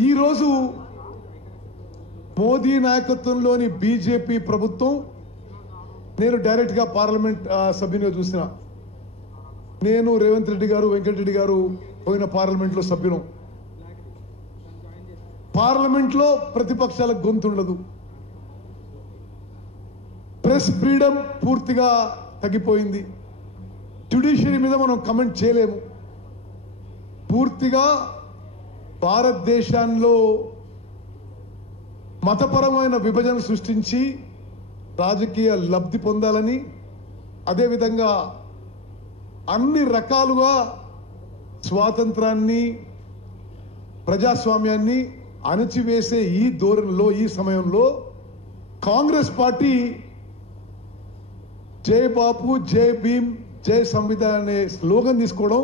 ఈ రోజు మోదీ నాయకత్వంలోని బీజేపీ ప్రభుత్వం, నేను డైరెక్ట్ గా పార్లమెంట్ సభ్యునిగా చూసిన, నేను రేవంత్ రెడ్డి గారు, వెంకటరెడ్డి గారు పోయిన పార్లమెంట్ లో సభ్యులు. పార్లమెంట్ లో ప్రతిపక్షాలకు గొంతు ఉండదు, ప్రెస్ ఫ్రీడమ్ పూర్తిగా తగ్గిపోయింది, జ్యుడిషియరీ మీద మనం కమెంట్ చేయలేము. పూర్తిగా భారతదేశంలో మతపరమైన విభజన సృష్టించి రాజకీయ లబ్ధి పొందాలని, అదేవిధంగా అన్ని రకాలుగా స్వాతంత్రాన్ని, ప్రజాస్వామ్యాన్ని అణచివేసే ఈ ధోరణిలో, ఈ సమయంలో కాంగ్రెస్ పార్టీ జై బాపు, జై భీమ్, జై సంవిధాన్ అనే స్లోగన్ తీసుకోవడం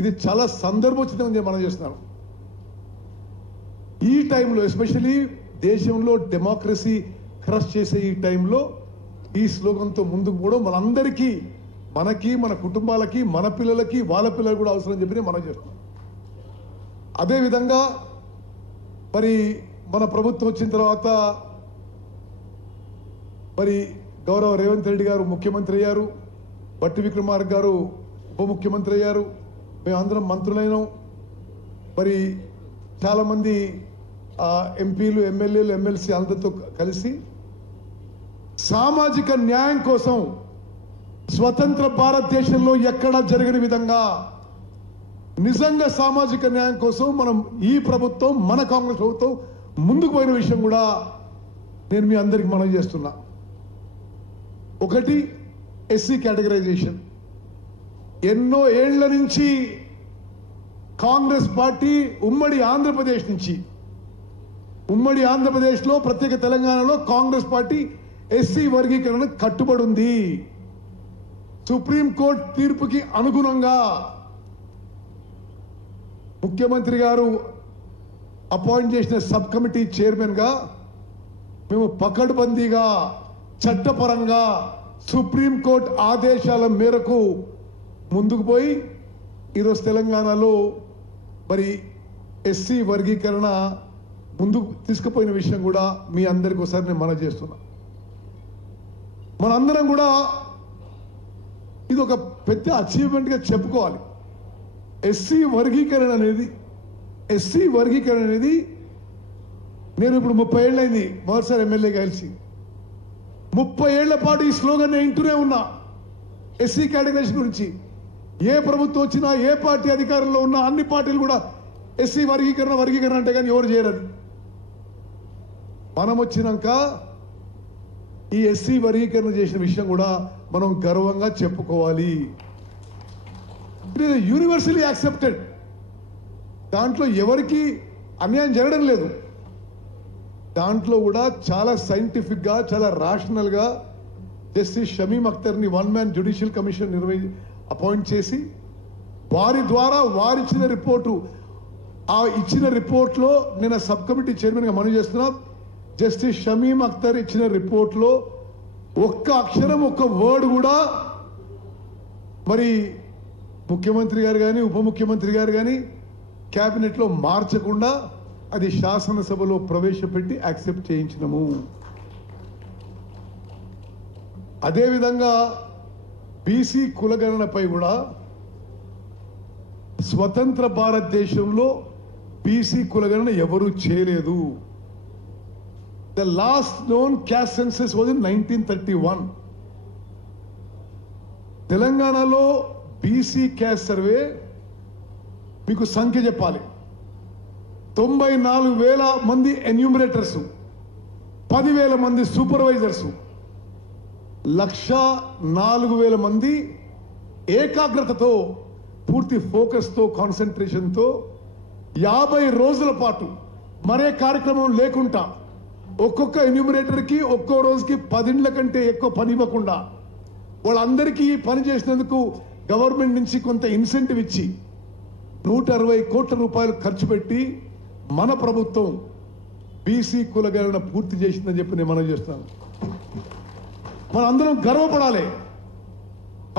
ఇది చాలా సందర్భోచితంగా మనం చేస్తున్నాం. ఈ టైంలో ఎస్పెషలీ దేశంలో డెమోక్రసీ క్రష్ చేసే ఈ టైంలో ఈ స్లోగన్తో ముందుకు పోవడం మనందరికీ, మనకి, మన కుటుంబాలకి, మన పిల్లలకి, వాళ్ళ పిల్లలు కూడా అవసరం చెప్పి మనం చేస్తున్నాం. అదేవిధంగా మరి మన ప్రభుత్వం వచ్చిన తర్వాత మరి గౌరవ రేవంత్ రెడ్డి గారు ముఖ్యమంత్రి అయ్యారు, బట్టి విక్రమార్క గారు ఉప ముఖ్యమంత్రి అయ్యారు, మేమందరం మంత్రులైనాం. మరి చాలామంది ఎంపీలు, ఎమ్మెల్యేలు, ఎమ్మెల్సీ అందరితో కలిసి సామాజిక న్యాయం కోసం స్వతంత్ర భారతదేశంలో ఎక్కడా జరగని విధంగా నిజంగా సామాజిక న్యాయం కోసం మనం ఈ ప్రభుత్వం, మన కాంగ్రెస్ ప్రభుత్వం ముందుకు పోయిన విషయం కూడా నేను మీ అందరికి మనవి చేస్తున్నా. ఒకటి, ఎస్సీ కేటగరైజేషన్. ఎన్నో ఏళ్ల నుంచి కాంగ్రెస్ పార్టీ ఉమ్మడి ఆంధ్రప్రదేశ్లో, ప్రత్యేక తెలంగాణలో కాంగ్రెస్ పార్టీ ఎస్సీ వర్గీకరణ కట్టుబడి ఉంది. సుప్రీంకోర్టు తీర్పుకి అనుగుణంగా ముఖ్యమంత్రి గారు అపాయింట్ చేసిన సబ్ కమిటీ చైర్మన్ గా మేము పకడ్బందీగా, చట్టపరంగా సుప్రీంకోర్టు ఆదేశాల మేరకు ముందుకు పోయి ఈరోజు తెలంగాణలో మరి ఎస్సీ వర్గీకరణ ముందుకు తీసుకుపోయిన విషయం కూడా మీ అందరికీ ఒకసారి నేను మనవి చేస్తున్నా. మనందరం కూడా ఇది ఒక పెద్ద అచీవ్మెంట్ గా చెప్పుకోవాలి. ఎస్సీ వర్గీకరణ అనేది నేను ఇప్పుడు 30 ఏళ్ళైంది మొదటిసారి ఎమ్మెల్యేగా కలిసి, 30 ఏళ్ల పాటు ఈ స్లోగన్ నేను వింటూనే ఉన్నా. ఎస్సీ కేటగరైజేషన్ గురించి ఏ ప్రభుత్వం వచ్చినా, ఏ పార్టీ అధికారంలో ఉన్నా, అన్ని పార్టీలు కూడా ఎస్సీ వర్గీకరణ అంటే కానీ ఎవరు చేయరు. మనం వచ్చినాక ఈ ఎస్సీ వర్గీకరణ చేసిన విషయం కూడా మనం గర్వంగా చెప్పుకోవాలి. యూనివర్సల్లీ యాక్సెప్టెడ్, దాంట్లో ఎవరికి అన్యాయం జరగడం లేదు. దాంట్లో కూడా చాలా సైంటిఫిక్ గా, చాలా రాషనల్ గా జస్టిస్ షమీమ్ అఖ్తర్ ని 1 మ్యాన్ జ్యుడిషియల్ కమిషన్ అపాయింట్ చేసి వారి ద్వారా వారిచ్చిన రిపోర్టు, ఆ ఇచ్చిన రిపోర్ట్ లో నేను సబ్ కమిటీ చైర్మన్ గా మనవి చేస్తున్నా, జస్టిస్ షమీమ్ అఖ్తర్ ఇచ్చిన రిపోర్ట్ లో ఒక్క అక్షరం, ఒక్క వర్డ్ కూడా మరి ముఖ్యమంత్రి గారు కానీ, ఉప ముఖ్యమంత్రి గారు కానీ కేబినెట్ లో మార్చకుండా అది శాసనసభలో ప్రవేశపెట్టి యాక్సెప్ట్ చేయించినము. అదేవిధంగా బీసీ కులగణనపై కూడా స్వతంత్ర భారతదేశంలో బీసీ కులగణన ఎవరూ చేయలేదు. The last known caste census was in 1931. తెలంగాణలో బీసీ క్యాస్ట్ సర్వే మీకు సంఖ్య చెప్పాలి. 94,000 మంది ఎన్యూమరేటర్స్, 10,000 మంది సూపర్వైజర్స్, 104,000 మంది ఏకాగ్రతతో, పూర్తి ఫోకస్తో, కాన్సన్ట్రేషన్తో 50 రోజుల పాటు మరే కార్యక్రమం లేకుండా ఒక్కొక్క ఎన్యూమరేటర్కి ఒక్కో రోజుకి 10 ఇండ్ల కంటే ఎక్కువ పని ఇవ్వకుండా వాళ్ళందరికీ పని చేసినందుకు గవర్నమెంట్ నుంచి కొంత ఇన్సెంటివ్ ఇచ్చి 160 కోట్ల రూపాయలు ఖర్చు పెట్టి మన ప్రభుత్వం బీసీ కులగణన పూర్తి చేసిందని చెప్పి నేను మనం చేస్తున్నాను. మనందరం గర్వపడాలి.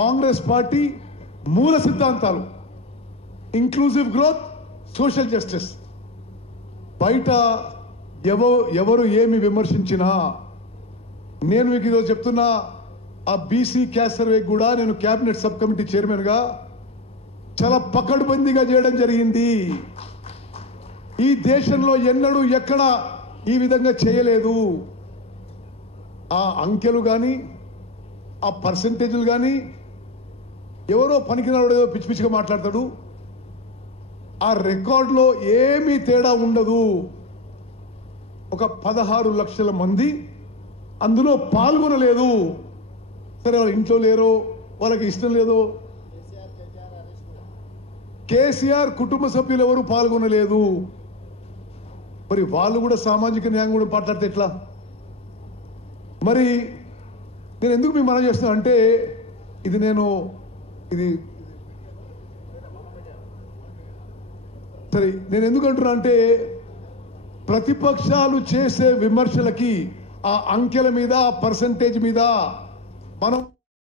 కాంగ్రెస్ పార్టీ మూల సిద్ధాంతాలు ఇంక్లూజివ్ గ్రోత్, సోషల్ జస్టిస్, బయట ఎవరు ఏమి విమర్శించినా నేను మీకు ఈరోజు చెప్తున్నా, ఆ బీసీ క్యాస్ట్ సర్వే కూడా నేను క్యాబినెట్ సబ్ కమిటీ చైర్మన్గా చాలా పకడ్బందీగా చేయడం జరిగింది. ఈ దేశంలో ఎన్నడూ ఎక్కడ ఈ విధంగా చేయలేదు. ఆ అంకెలు కానీ ఆ పర్సంటేజ్లు కానీ ఎవరో పనికిరాడు ఏదో పిచ్చి పిచ్చిగా మాట్లాడతాడు. ఆ రికార్డులో ఏమీ తేడా ఉండదు. ఒక 16 లక్షల మంది అందులో పాల్గొనలేదు. సరే, వాళ్ళ ఇంట్లో లేరో, వాళ్ళకి ఇష్టం లేదో, కేసీఆర్ కుటుంబ సభ్యులు ఎవరు పాల్గొనలేదు. మరి వాళ్ళు కూడా సామాజిక న్యాయం కూడా మాట్లాడితే ఎట్లా? మరి నేను ఎందుకు మీ మనం చేస్తున్నా అంటే, సరే నేను ఎందుకు అంటున్నా అంటే, ప్రతిపక్షాలు చేసే విమర్శలకి ఆ అంకెల మీద, ఆ పర్సంటేజ్ మీద మనం